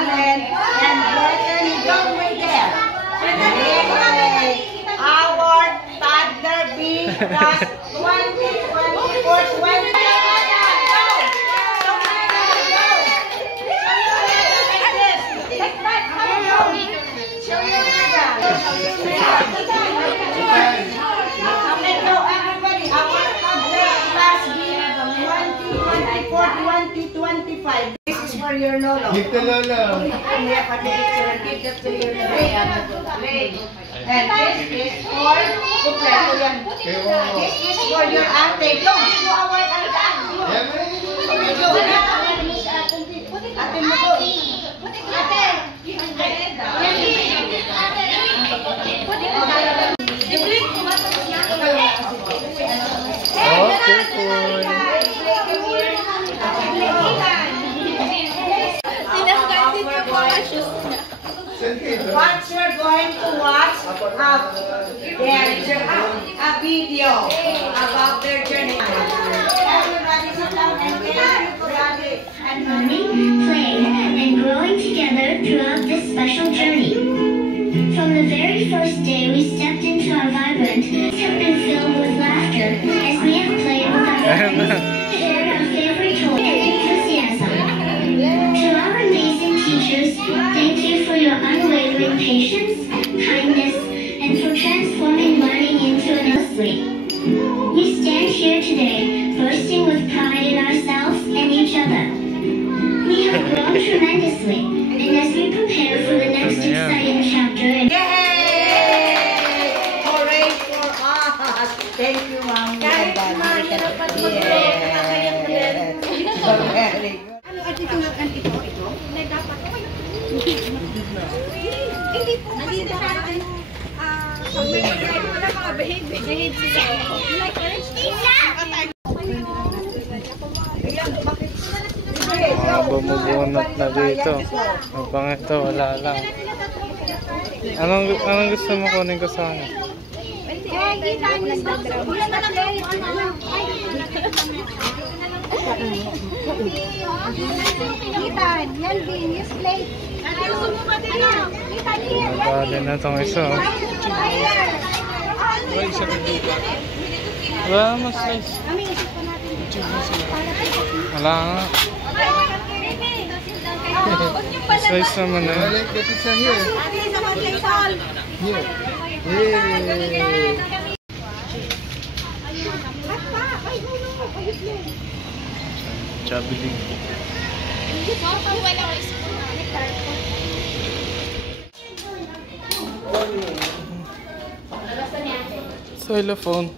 talent, and better go right there. Our toddler B plus 20, 24, 20. This is for your lolo. Give to lolo. Give that to your lolo. And this is for kumpleto yan. This is for your ate. Go, give mo award ang ate. Ate mo go. Ate. What you're going to watch a video about their journey. Everybody sit down and learning, playing, and growing together throughout this special journey. From the very first day we stepped into our vibrant, have been filled with laughter as we have played with our friends, shared our favorite toy and enthusiasm. To our amazing teachers, thank you for your unwavering patience, kindness, and for transforming learning into an sleep. We stand here today, bursting with pride in ourselves and each other. We have grown tremendously, and as we prepare for the next exciting chapter... Yay! Hooray for us! Thank you, Mom. Kahit mahirap pa ito, nakakayak na rin. Very good. Ito? Dapat hindi po kasi siya pag may pagkain mo na mga behave siya. Bumubunot na dito. Habang ito, wala lang. Anong gusto mo kunin ko sa akin? Natali na itong isa. Wala mas slice. Wala nga. Slice naman na. Jabeling. Xylophone.